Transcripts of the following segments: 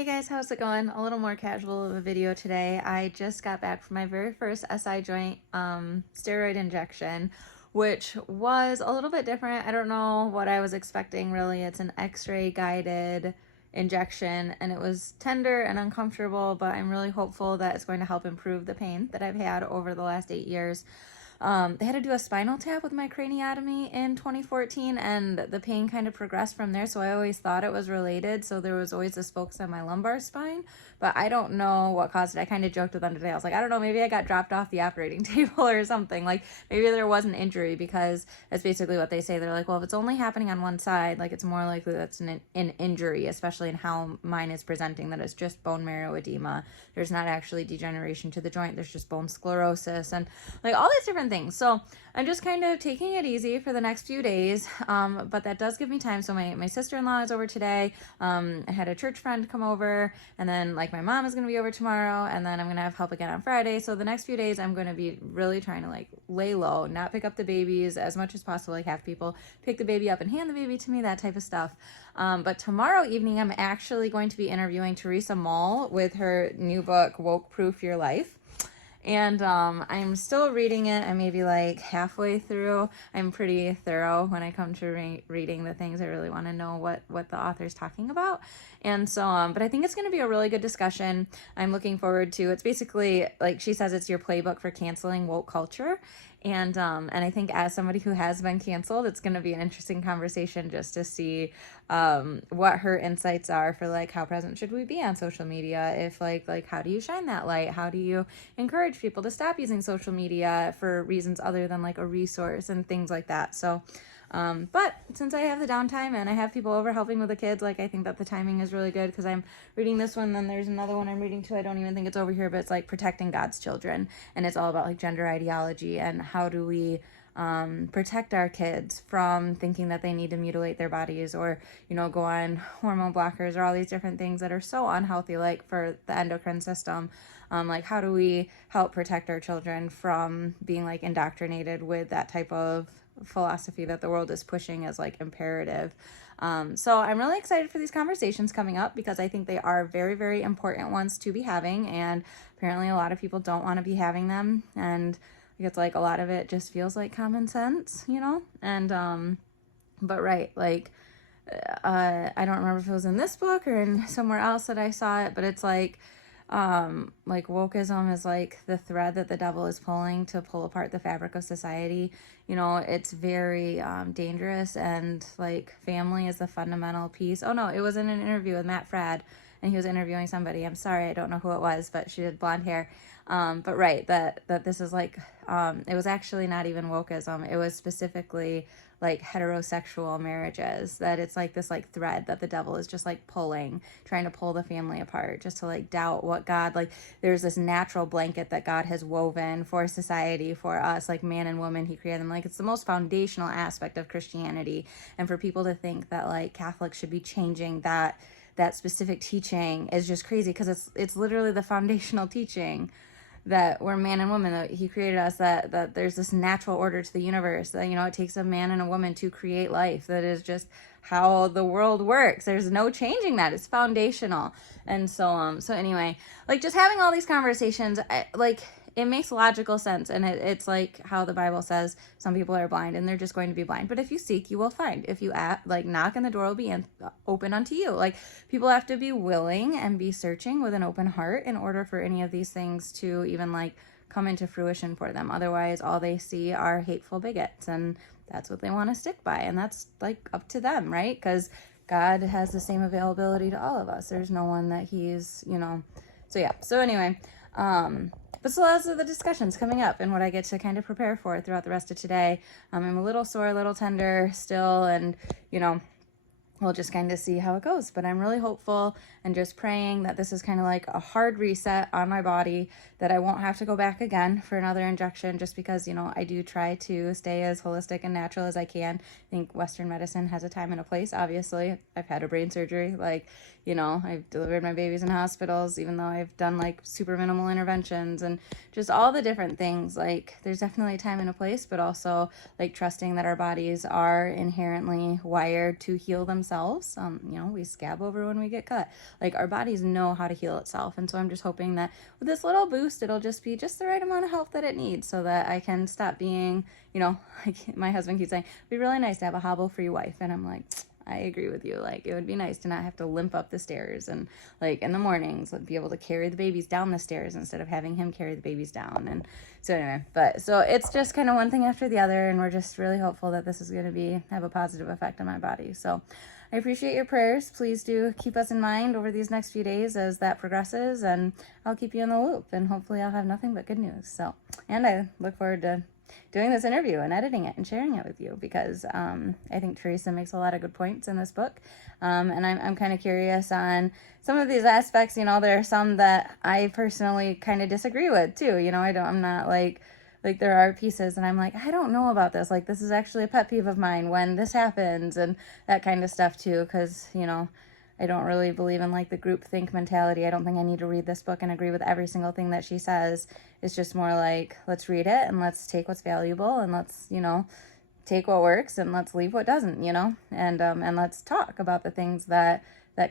Hey guys, how's it going? A little more casual of a video today. I just got back from my very first SI joint steroid injection, which was a little bit different. I don't know what I was expecting really. It's an X-ray guided injection and it was tender and uncomfortable, but I'm really hopeful that it's going to help improve the pain that I've had over the last 8 years. They had to do a spinal tap with my craniotomy in 2014, and the pain kind of progressed from there. So I always thought it was related. So there was always the spokes on my lumbar spine, but I don't know what caused it. I kind of joked with them today. I was like, I don't know, maybe I got dropped off the operating table or something. Like maybe there was an injury, because that's basically what they say. They're like, well, if it's only happening on one side, like it's more likely that's an injury, especially in how mine is presenting, that it's just bone marrow edema. There's not actually degeneration to the joint. There's just bone sclerosis and like all these different things. So I'm just kind of taking it easy for the next few days, but that does give me time. So my sister-in-law is over today. I had a church friend come over, and then like my mom is going to be over tomorrow, and then I'm going to have help again on Friday. So the next few days I'm going to be really trying to like lay low, not pick up the babies as much as possible, like have people pick the baby up and hand the baby to me, that type of stuff. But tomorrow evening I'm actually going to be interviewing Teresa Moll with her new book, Woke Proof Your Life. And I'm still reading it. I may be like halfway through. I'm pretty thorough when I come to reading the things. I really want to know what the author's talking about. And so, but I think it's going to be a really good discussion. I'm looking forward to. It's basically, like she says, it's your playbook for canceling woke culture. And I think as somebody who has been canceled, it's going to be an interesting conversation just to see what her insights are for like how present should we be on social media, if like how do you shine that light, how do you encourage people to stop using social media for reasons other than like a resource and things like that. So but since I have the downtime and I have people over helping with the kids, like I think that the timing is really good, because I'm reading this one, then there's another one I'm reading too. I don't even think it's over here, but it's like Protecting God's Children, and it's all about like gender ideology and how do we protect our kids from thinking that they need to mutilate their bodies, or go on hormone blockers, or all these different things that are so unhealthy, like for the endocrine system. Like how do we help protect our children from being like indoctrinated with that type of philosophy that the world is pushing as like imperative. So I'm really excited for these conversations coming up, because I think they are very, very important ones to be having, and apparently a lot of people don't want to be having them, and it's like a lot of it just feels like common sense, and but right, like I don't remember if it was in this book or in somewhere else that I saw it, but it's like wokeism is like the thread that the devil is pulling to pull apart the fabric of society. It's very dangerous, and like family is the fundamental piece. Oh no, it was in an interview with Matt Fradd, and he was interviewing somebody. I'm sorry, I don't know who it was, but she had blonde hair. But right, that this is like it was actually not even wokeism. It was specifically like heterosexual marriages, that it's like this like thread that the devil is just like pulling, trying to pull the family apart, just to like doubt what God, like there's this natural blanket that God has woven for society, for us, like man and woman, he created them. Like it's the most foundational aspect of Christianity, and for people to think that like Catholics should be changing that specific teaching is just crazy, because it's literally the foundational teaching that we're man and woman, that he created us, that there's this natural order to the universe, that it takes a man and a woman to create life. That is just how the world works. There's no changing that. It's foundational. And so anyway, like just having all these conversations, like it makes logical sense, and it's like how the Bible says some people are blind and they're just going to be blind, but if you seek you will find. If you like knock, and the door will be open unto you. Like people have to be willing and be searching with an open heart in order for any of these things to even like come into fruition for them. Otherwise all they see are hateful bigots, and that's what they want to stick by, and that's like up to them, right? Because God has the same availability to all of us. There's no one that he's so yeah. So anyway, but so those are the discussions coming up and what I get to kind of prepare for throughout the rest of today. I'm a little sore, a little tender still, and we'll just kind of see how it goes. But I'm really hopeful and just praying that this is kind of like a hard reset on my body, that I won't have to go back again for another injection, just because, I do try to stay as holistic and natural as I can. I think Western medicine has a time and a place, obviously. I've had a brain surgery, like, I've delivered my babies in hospitals, even though I've done like super minimal interventions and just all the different things. Like there's definitely a time and a place, but also like trusting that our bodies are inherently wired to heal themselves themselves. You know, we scab over when we get cut. Like, our bodies know how to heal itself. And so I'm just hoping that with this little boost, it'll just be just the right amount of help that it needs so that I can stop being, you know, like my husband keeps saying, it'd be really nice to have a hobble-free wife. And I'm like, I agree with you. Like, it would be nice to not have to limp up the stairs and, like, in the mornings, be able to carry the babies down the stairs instead of having him carry the babies down. And so anyway, so it's just kind of one thing after the other, and we're just really hopeful that this is going to have a positive effect on my body. So I appreciate your prayers. Please do keep us in mind over these next few days as that progresses, and I'll keep you in the loop, and hopefully I'll have nothing but good news. So, and I look forward to doing this interview and editing it and sharing it with you, because I think Teresa makes a lot of good points in this book, and I'm kind of curious on some of these aspects. You know, there are some that I personally kind of disagree with too. You know, I'm not like there are pieces and I'm like, I don't know about this. Like, this is actually a pet peeve of mine when this happens, and that kind of stuff too, because, you know, I don't really believe in like the group think mentality. I don't think I need to read this book and agree with every single thing that she says. It's just more like, let's read it and let's take what's valuable, and let's, you know, take what works and let's leave what doesn't, you know, and let's talk about the things that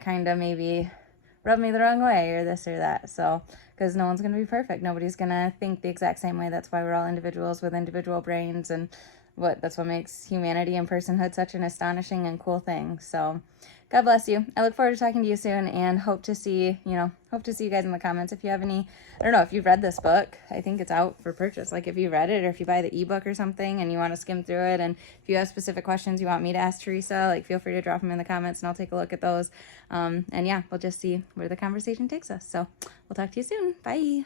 kind of maybe rub me the wrong way or this or that. So, because no one's going to be perfect. Nobody's going to think the exact same way. That's why we're all individuals with individual brains, and that's what makes humanity and personhood such an astonishing and cool thing. So God bless you. I look forward to talking to you soon, and hope to see you guys in the comments. If you have any, I don't know if you've read this book. I think it's out for purchase. Like, if you read it, or if you buy the ebook or something and you want to skim through it, and if you have specific questions you want me to ask Teresa, like, feel free to drop them in the comments and I'll take a look at those. And yeah, we'll just see where the conversation takes us. So we'll talk to you soon. Bye.